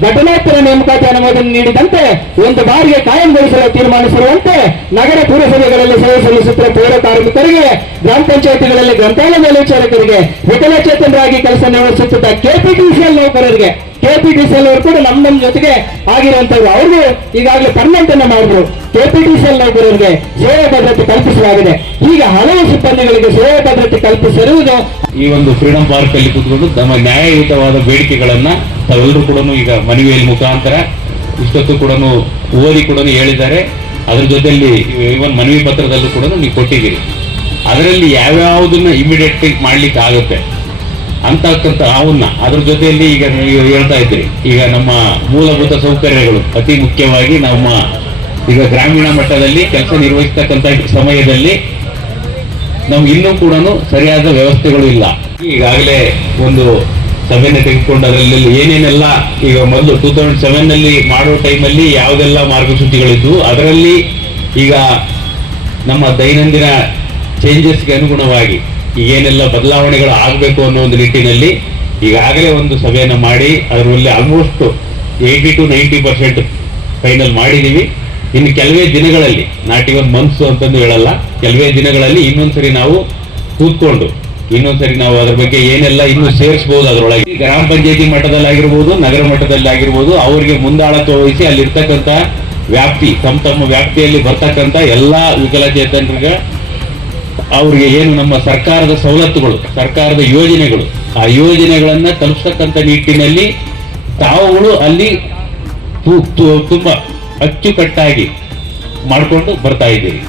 ಘಟನೋತ್ತರ ನೇಮಕಾತಿ ಅನುಮೋದನೆ ನೀಡಿದಂತೆ ಒಂದು ಬಾರಿಗೆ ಕಾಯಂಗೊಳಿಸಲು ತೀರ್ಮಾನಿಸಿರುವಂತೆ ನಗರ ಪುರಸಭೆಗಳಲ್ಲಿ ಸೇವೆ ಸಲ್ಲಿಸುತ್ತಿರುವ ಪೌರ ಕಾರ್ಮಿಕರಿಗೆ, ಗ್ರಾಮ ಪಂಚಾಯತಿಗಳಲ್ಲಿ ಗ್ರಂಥಾಲಯ ಮೇಲ್ವಿಚಾರಕರಿಗೆ ವಿಕಲಚೇತನರಾಗಿ ಕೆಲಸ ನಿರ್ವಹಿಸುತ್ತಿದ್ದ ಕೆಪಿಟಿಸಿಎಲ್ ನೌಕರರಿಗೆ ಕೆಪಿಟಿಸಿಎಲ್ ಅವರು ಕೂಡ ನಮ್ಮ ನಮ್ಮ ಜೊತೆಗೆ ಆಗಿರುವಂತವ್ರು ಅವರು ಈಗಾಗಲೇ ಪರ್ಮನೆಂಟ್ ಅನ್ನ ಮಾಡಿದ್ರು. ಕೆಪಿಟಿಸಿಎಲ್ ನೌಕರರಿಗೆ ಸೇವೆ ಭದ್ರತೆ ಕಲ್ಪಿಸಲಾಗಿದೆ. ಈಗ ಹಲವು ಸಿಬ್ಬಂದಿಗಳಿಗೆ ಸೇವೆ ಭದ್ರತೆ ಕಲ್ಪಿಸಿರುವುದು ಈ ಒಂದು ಫ್ರೀಡಂ ಪಾರ್ಕ್ ಅಲ್ಲಿ ಕೂತ್ಕೊಂಡು ತಮ್ಮ ನ್ಯಾಯಯುತವಾದ ಬೇಡಿಕೆಗಳನ್ನ ತಾವೆಲ್ಲರೂ ಕೂಡ ಈಗ ಮನವಿಯಲ್ಲಿ ಮುಖಾಂತರ ಇಷ್ಟೊತ್ತು ಕೂಡ ಓದಿ ಕೂಡ ಹೇಳಿದ್ದಾರೆ. ಅದ್ರ ಜೊತೆಯಲ್ಲಿ ಇವನ್ ಮನವಿ ಪತ್ರದಲ್ಲೂ ಕೂಡ ನೀವು ಕೊಟ್ಟಿದ್ದೀರಿ ಅದರಲ್ಲಿ ಯಾವ್ಯಾವುದನ್ನ ಇಮಿಡಿಯೇಟ್ ಮಾಡ್ಲಿಕ್ಕೆ ಆಗುತ್ತೆ ಅಂತಕ್ಕಂಥ ಅವನ್ನ ಅದ್ರ ಜೊತೆಯಲ್ಲಿ ಈಗ ನೀವು ಹೇಳ್ತಾ ಇದ್ದೀರಿ. ಈಗ ನಮ್ಮ ಮೂಲಭೂತ ಸೌಕರ್ಯಗಳು ಅತಿ ಮುಖ್ಯವಾಗಿ ನಮ್ಮ ಈಗ ಗ್ರಾಮೀಣ ಮಟ್ಟದಲ್ಲಿ ಕೆಲಸ ನಿರ್ವಹಿಸ್ತಕ್ಕಂಥ ಸಮಯದಲ್ಲಿ ನಮ್ಗೆ ಇನ್ನೂ ಕೂಡ ಸರಿಯಾದ ವ್ಯವಸ್ಥೆಗಳು ಇಲ್ಲ. ಈಗಾಗಲೇ ಒಂದು ಸಭೆನ ತೆಗೆದುಕೊಂಡು ಅದರಲ್ಲಿ ಏನೇನೆಲ್ಲ ಈಗ ಮೊದಲು ಟೂ ತೌಸಂಡ್ ಸೆವೆನ್ ಅಲ್ಲಿ ಮಾಡೋ ಟೈಮಲ್ಲಿ ಯಾವುದೆಲ್ಲ ಮಾರ್ಗಸೂಚಿಗಳಿದ್ವು, ಅದರಲ್ಲಿ ಈಗ ನಮ್ಮ ದೈನಂದಿನ ಚೇಂಜಸ್ಗೆ ಅನುಗುಣವಾಗಿ ಏನೆಲ್ಲ ಬದಲಾವಣೆಗಳು ಆಗಬೇಕು ಅನ್ನೋ ಒಂದು ನಿಟ್ಟಿನಲ್ಲಿ ಈಗಾಗಲೇ ಒಂದು ಸಭೆಯನ್ನು ಮಾಡಿ ಅದರಲ್ಲಿ almost eighty to ninety percent final ಮಾಡಿದ್ದೀವಿ ಇನ್ನು ಕೆಲವೇ ದಿನಗಳಲ್ಲಿ, ನಾಟ್ ಇವನ್ ಮಂತ್ಸು ಅಂತಂದು ಹೇಳಲ್ಲ, ಕೆಲವೇ ದಿನಗಳಲ್ಲಿ ಇನ್ನೊಂದ್ಸರಿ ನಾವು ಕೂತ್ಕೊಂಡು ಇನ್ನೊಂದ್ಸರಿ ನಾವು ಅದ್ರ ಬಗ್ಗೆ ಏನೆಲ್ಲ ಇನ್ನು ಸೇರಿಸಬಹುದು ಅದರೊಳಗೆ. ಗ್ರಾಮ ಪಂಚಾಯತಿ ಮಟ್ಟದಲ್ಲಾಗಿರ್ಬೋದು, ನಗರ ಮಟ್ಟದಲ್ಲಿ ಆಗಿರ್ಬೋದು ಅವರಿಗೆ ಮುಂದಾಳತ್ವ ವಹಿಸಿ ಅಲ್ಲಿರ್ತಕ್ಕಂಥ ವ್ಯಾಪ್ತಿ, ತಮ್ಮ ತಮ್ಮ ವ್ಯಾಪ್ತಿಯಲ್ಲಿ ಬರ್ತಕ್ಕಂಥ ಎಲ್ಲಾ ವಿಕಲಚೇತನರಿಗೆ ಅವ್ರಿಗೆ ಏನು ನಮ್ಮ ಸರ್ಕಾರದ ಸವಲತ್ತುಗಳು, ಸರ್ಕಾರದ ಯೋಜನೆಗಳು, ಆ ಯೋಜನೆಗಳನ್ನ ತಲುಪಿಸ್ತಕ್ಕಂಥ ನಿಟ್ಟಿನಲ್ಲಿ ತಾವುಗಳು ಅಲ್ಲಿ ತುಂಬಾ ಅಚ್ಚುಕಟ್ಟಾಗಿ ಮಾಡಿಕೊಂಡು ಬರ್ತಾ ಇದ್ದೀರಿ.